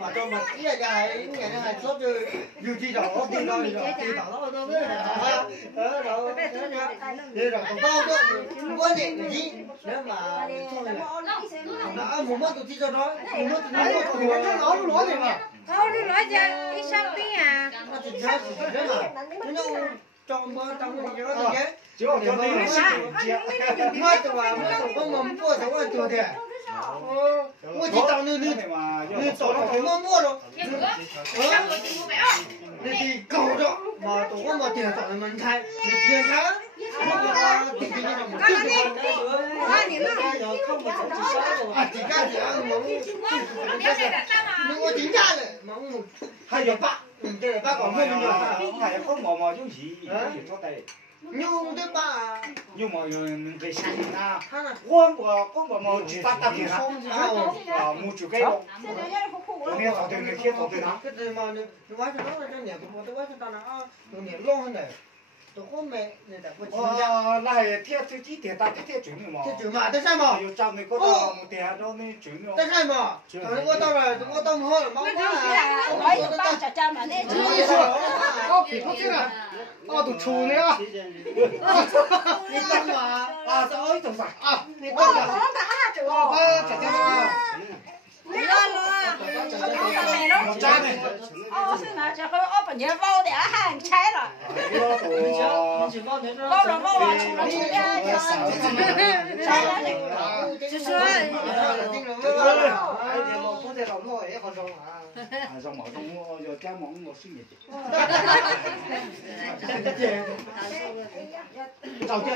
mà cho mà cái này sốt dù chi đó tiền đâu rồi tiền đó đâu đấy đâu thế rồi còn bao nữa có gì nếu mà đã muốn mất tụi chi cho nó muốn mất tụi nó nói gì mà nó nói cho ít sao tí à nó chỉ ra thế mà nó trong cái gì đó thì chứ không cho đi mất tụi có mầm mua sao có tụi thế mua chỉ tao như tổ nó không mua đâu thì cầu đó mà tổ có một tiền tổ mình thay tiền khác thì cái nào một không một chỉ số chỉ ra thì ăn nhưng mà chính ra rồi mà hay là bác để bác còn mua mình được hay không mò chút gì cho tay nhưng đấy bà nhưng mà về sáng na quân của có mà chỉ bắt tập gì đó mua chủ cái đó nên tao tiền kia tao tiền đó cái gì mà nó quá cho nó là cho nhẹ cũng tôi quá cho tao nó nó nhẹ lo hơn này tôi có mẹ này đã có này theo thứ chỉ tiền ta theo chuẩn mà theo chuẩn mà tại sao mà yêu trong này có tao một tiền đó nên chuẩn rồi tại sao mà thằng có tao rồi tôi có tao hơn là mong quá là nói bao chả cha mà nên chú ý có bị có chứ à tụi chú nữa đi tao mà sao ấy tụi phải đi tao mà nó đã chủ chả cho một cha này xin là cho cái ốp nhớ vô để hàng cháy rồi vô rồi vô rồi nó chủ ra cháy ra thì chú chú rong mỏ rong mua rồi cha mỏng một xí nhỉ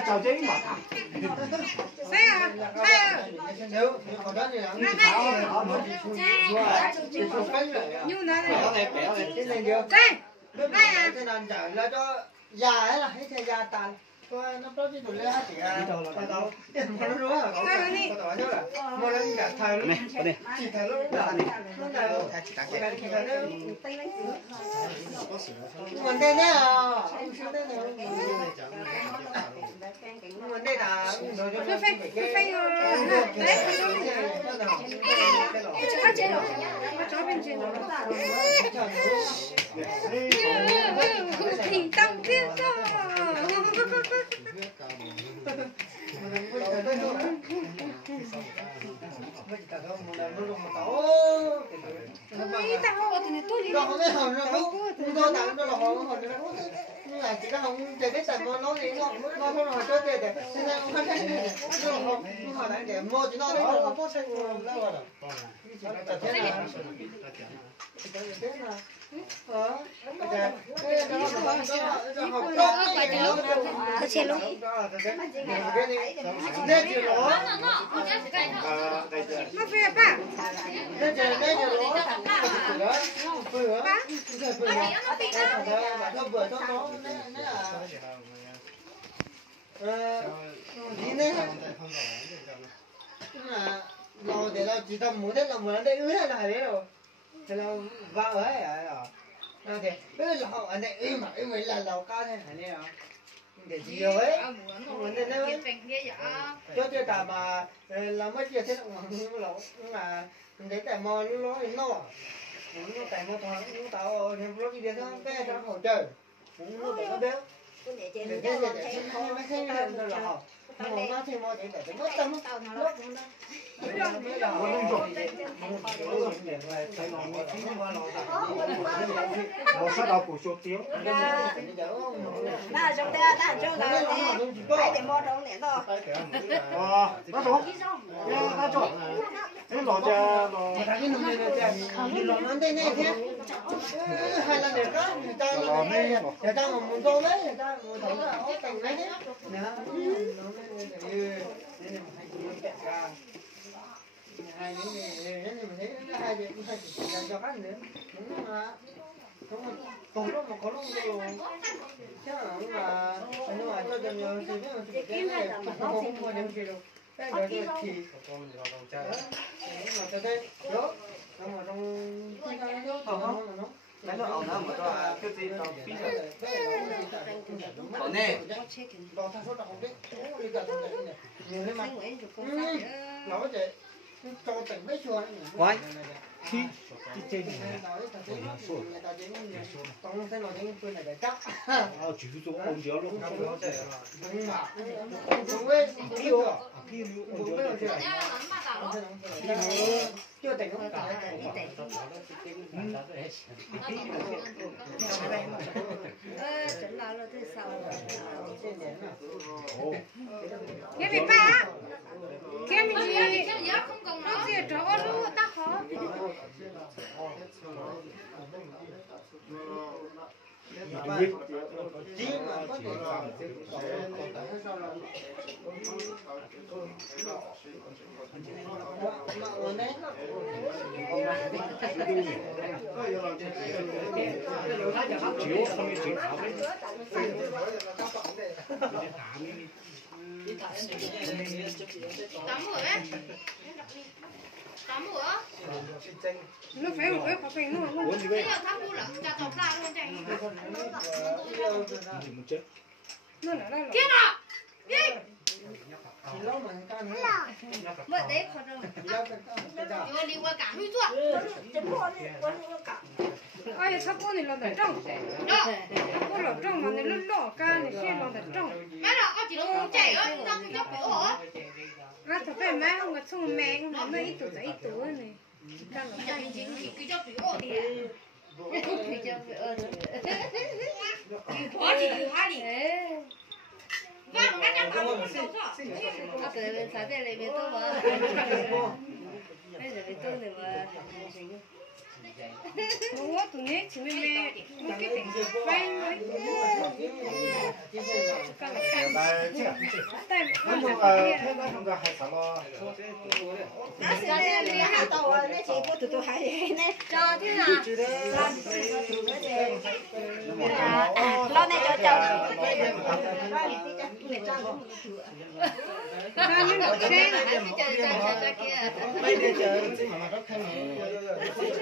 chào chế mà thấy à thấy à nếu còn đó thì như nó này cái này chưa đây đây à cái này trả là cho già ấy là hết thời gian tàn coi nó có cái đồ lê hết thì tao nó rúa hả có tao chứ là mua lên cả thằng luôn chỉ thằng luôn là nó là chỉ cả cái vấn đề này à vấn đề là cứ phải đấy nó chế rồi nó cho bên trên rồi thì tâm thiên cho là chỉ có không để cái tận nó thì nó không nói chơi để nên là không thấy nó họ lại để mua chỉ nó đấy nó có xe nó rồi thế là xe luôn nó về ba nó để là chỉ tầm muốn là muốn đây ứ là đấy rồi thế là vợ ấy à nó thế là họ ở đây ứ mà ứ mới là lầu cao thế này à để gì rồi ấy muốn thế nào cho cả mà làm mấy chuyện thế là là để tại mò nó tại mò thằng nó tạo nó đi đến đó cái nó hỗ trợ nó để nó béo để không mấy cái là họ nó thì mò để mất tâm một số đầu củ chuột tiếng na trong đây na trong đây phải để mua trong này thôi nó xuống nó chỗ cái lò cha lò nó đây này thế hay là để đó người ta mà muốn tô đấy người ta muốn thấy là ó thành đấy hai cho khách nữa đúng mà còn lúc mà có lúc chắc là nhưng mà cho nhiều thì cái này không mua được gì đâu cái đó thì mà cho đây đó nhưng mà trong cái nó cái nó ổn lắm mà cái gì nó phí rồi. Còn nè. Đó thằng số đó không biết. Đi cả thằng này. Nhìn lên mặt. Nó vậy. Cho tỉnh mấy chuột. Quái. Khi cái trên này. Tông cái nó những cái này để cắt. Chủ yếu ông giáo luôn. Đúng mà. Đúng ấy. Kia ông giáo. Chưa tỉnh không? Chuẩn là rồi thế sao? Cái bị ba. Cái mình gì? Nó gì đó luôn ta khó. Chỉ mà có thể chiếu không biết chuyện nào đấy. Tắm rồi ấy. Tắm rồi á. Nó phải một cái phải luôn. Bây giờ thắp luôn là cả tàu ra luôn chạy. Nó ở đây. Kia nào. Đi. Mới đấy khó đâu. Yo đi qua cả núi ruột. Ai thắp con này là để trồng. Con là trồng mà này nó lỏ ca này kia là để trồng. Mấy đó có chỉ nó chạy á, nó không chấp biểu hả? À thật phải mấy không có chung mẹ nó mấy ít tuổi này. Đang ở đây cái chấp biểu đi. Thì cho Có gì thì hai đi. Vâng, nó đang bảo một số rồi. nó từ bên xã đây bên tôi mà. Bây giờ bên tôi này mà. Ủa, tụi nhé, chị mẹ một cái tỉnh vang ấy. Cho nên đi hạ tàu nó chỉ có tụi tôi hay nè. Cho thế nào? Lo này cho chồng. Bao nhiêu độ xe?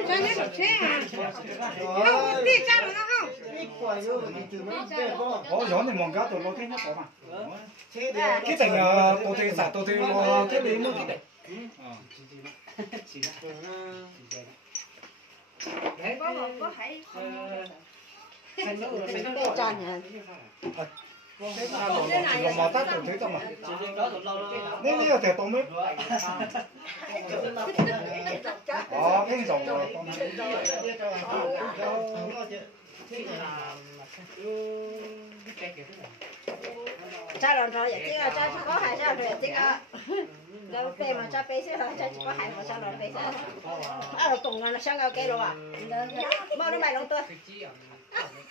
Cho nên độ xe à? Không, đi cha rồi nó không? Có gió thì mong cá tụi nó thấy nó có mà. Cái tỉnh bộ thị xã tôi thấy nó cái đấy mới cái Đấy có hay. Cái tràn nó mà tắt tôi thấy tao mà. Nếu như thể tôi mới. Cái dòng rồi. Cha rồi rồi vậy chứ cha có hại cha rồi chứ đâu pe mà cha pe chứ cha chỉ có hại mà cha rồi pe sao rồi cùng nó sang cái rồi à mau nó mày đâu tôi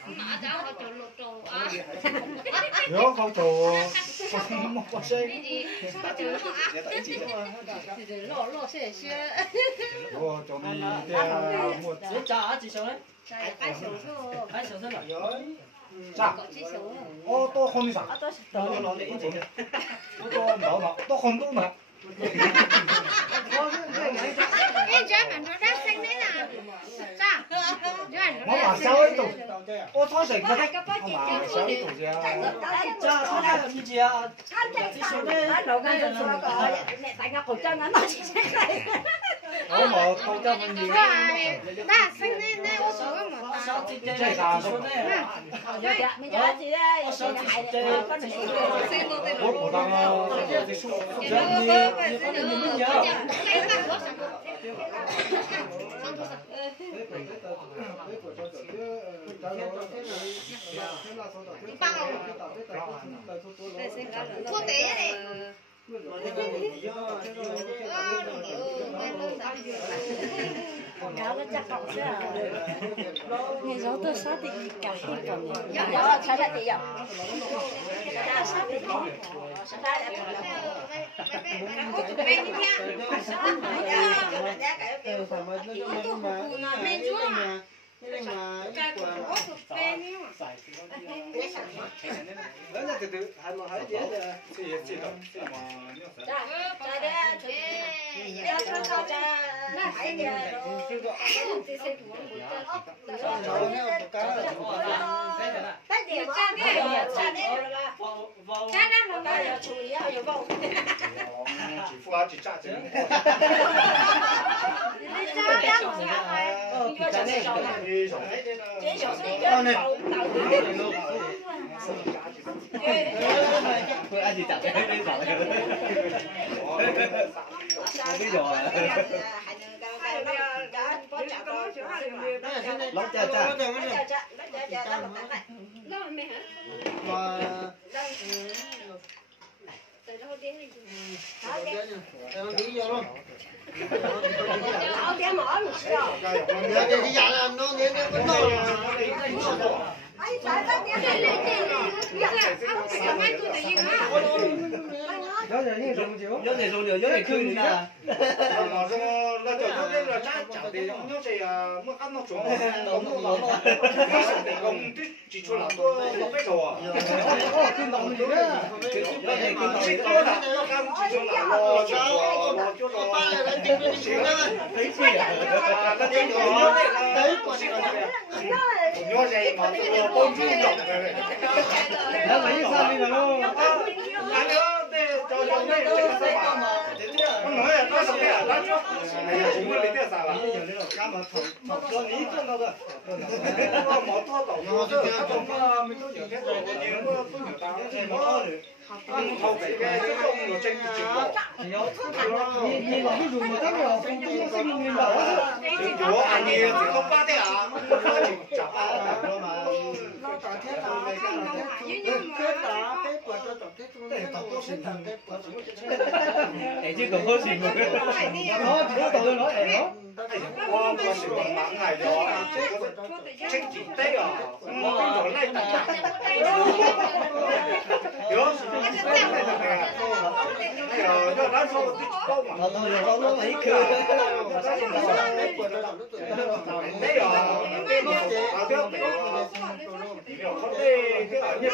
Mà cháu có chỗ lột trầu à? Nhớ không trầu không một con xe. Có chỗ lột à? lỗ xe xe Ủa chỗ đi mua chị sống đấy. ai xấu xấu Ai sống thế nào? Dạ. Tôi không đi sao? Tôi nói để chị. Tôi bảo mà tôi không đúng mà. Em cho bạn nó đã xanh đấy nè. Sao? Nó mà sao ấy tụi? Ô thôi rồi cái mà sao ấy tụi gì? Cha tôi đang làm gì à? Chị sống đấy. lỗ cái rồi có mẹ tay ngọc cổ chân nó chỉ này Ô mà không cho mình gì. Đã xanh đấy nè, ô số mà ta. Sao chị chơi sao sống đấy? mình cho chị đây hại con này Ủa của tao đi xuống. Rất nhiều có thể mình nhớ. Thua té này. nó chắc không sẽ nghe gió tôi sát thì cả khi còn đó sát thì dọc sát thì sát Mẹ chúa à? Cái của ốc thuộc phê níu à? Đấy là từ từ hai mà hai tiếng là chỉ đâu chỉ mà nhớ sao. cha đây cha cho cha nó hãy đi rồi thì sẽ muốn một chân ốc tay 点嘛，差点差点了吧？差点了吧？处理要有够。chỉ phụ áo chỉ trả tiền. 你差点了吧？你要就是少了，减少所以要倒。Thôi anh chị chặt cái đấy rồi. Biết rồi. Lót cha cha. Áo đen mỏ mình chưa? Cái nhà là nó nên nó vẫn nó. Ai phải bắt đen này Nhớ này rồi nhớ này khơi nè. Nó cho nên là cha chả thì nó chỉ mua ăn nó chuẩn. Nó sẽ để công chỉ cho làm tôi nó biết rồi. Kinh động gì nữa. Chỉ có là nó ăn chỉ cho làm lo cho nó ba là chỉ thấy gì à? Nó chỉ có đấy nhớ gì mà tôi tôn trọng rồi. Nó lấy sao đi nào. Anh nhớ cho đây cái sao mà. Nó nói là nó xong cái là nó chúng nó lấy tiền sao à? Cái mà thằng con ý con đâu rồi. Nó mở to tổng nó chứ không mình có nhiều cái rồi nhiều có nhiều tao nó ăn thầu cái công nó tranh cái chuyện đó. Nhìn vào cái dùng mà tao rồi không có sinh nguyên bảo á. Ủa anh gì thì không ba thế à? Chả ba Nó mà nó tỏ thế tao cái kết tao kết quả cho tỏ thế để tao có sinh thằng kết quả Để chứ còn có gì mà nó chỉ có tôi nói nó. qua một sự mắng ngày đó chính trị tây à nó cái đó này nhớ nhớ nó sau một chút đâu mà Thôi rồi nó mấy khơi. đấy à cái nó à cái không đây cái ở nhất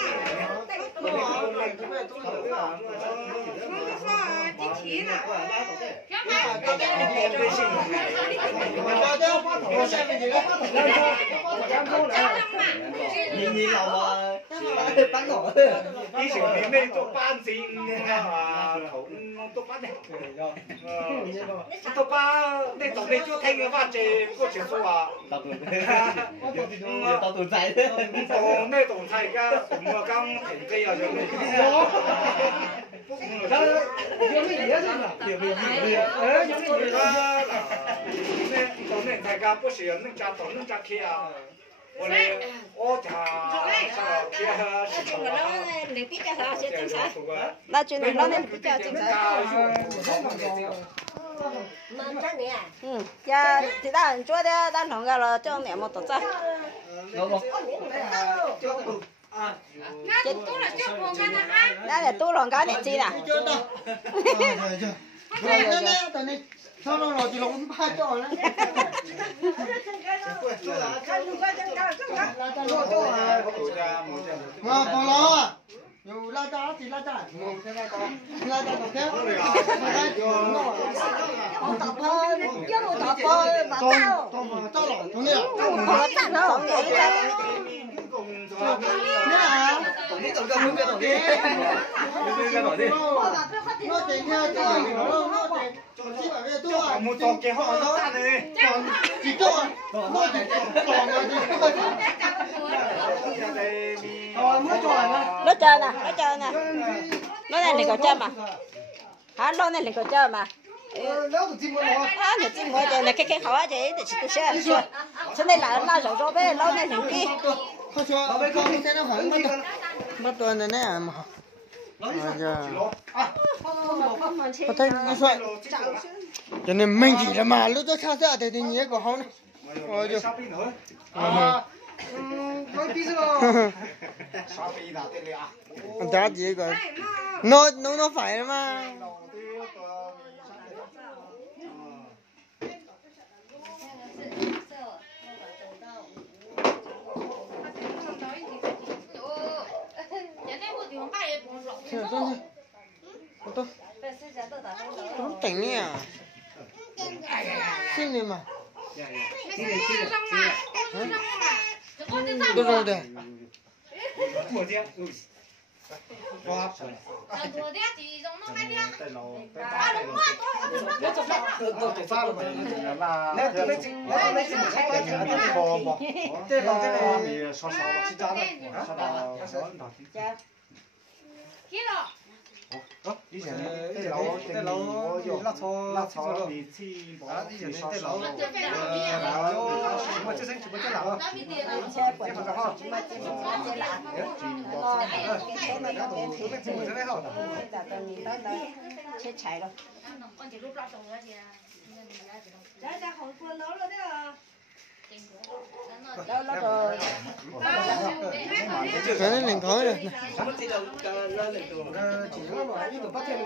Nhìn nào mà bắn nổ.以前你咩做班先啊，做班嘅，做班你同你做聽嘅話就嗰條數啊，Tao tụi chạy.做咩動態㗎？同我講停機啊，做咩？有咩嘢先啊？有咩嘢？有咩嘢啊？咩做咩大家不是能揸到能揸起啊？我哋我查kia那就能让你比较精彩。呀，其他人做的，咱同个了，叫年么多在。Đúng không? Đó là tu lòng cái này chi nè. Sao nó rồi thì nó cũng ba cho đấy. Mà có lo. Dù la cha thì la cha. La cha tổng thế. Tập hơn, chứ không tập hơn mà sao? Tao lỏng thôi nè. Có chắc nó không vậy ra. Nè à. Tổng đi tổng cầm cái tổng đi. Cái nổi đi. Nó tiền theo cho nó tiền. Chỉ bảo bây giờ tôi một tổ kia họ nó ra đi. Chỉ tôi. Nó chỉ còn rồi thì Nó chơi nè, nó chơi nè. Nó này liền có chơi mà. Hả, nó này liền có chơi mà. À, người chim ngồi đây là cái khó chứ, để chỉ tôi chơi. Cho nên là nó rổ rổ bé lâu này liền kia. không cho không sẽ nó hẳn mất tuần này nè mà giờ có thấy nó xoay cho nên mình chỉ là mà lúc đó sao sợ thì nhớ của họ này rồi chứ giá gì cơ nó phải mà không tỉnh nè xin đi mà tôi rồi đây 我这，哇，我这几种弄开的。对喽，对啊，龙妈都做啥了嘛？那那都没进，那都没进，才开始。对了，这个你说少了，几家了？少了，去了。以前对楼我有那草你去啊，以前对楼我这身全部在哪了？切柴了。那个。可能领头的。